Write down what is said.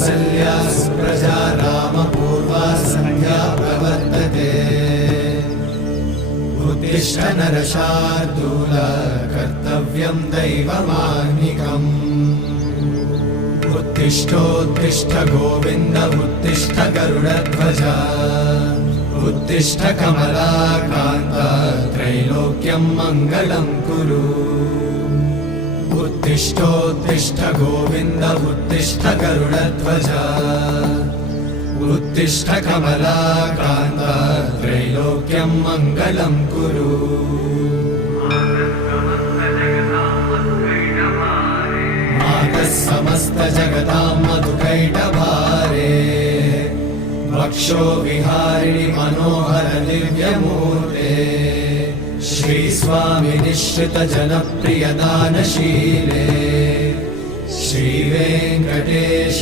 कौसल्या सुप्रजा रामपूर्वा सन्ध्या प्रवर्तते उत्तिष्ठ नरशार्दूल कर्तव्यं दैवमाह्निकम् उत्तिष्ठोत्तिष्ठ गोविन्द उत्तिष्ठ गरुडध्वज उत्तिष्ठ कमलाकान्त त्रैलोक्यं मङ्गलं कुरु उत्तिष्ठोत्तिष्ठ गोविन्द उत्तिष्ठ गरुडध्वज उत्तिष्ठ कमलाकान्त त्रैलोक्यं मङ्गलं कुरु मातः समस्त जगतां मधुकैटभारे वक्षो विहारिणि मनोहर दिव्यमूर्ते श्रीस्वामि निश्रित जनप्रिय दानशीले श्रीवेङ्कटेश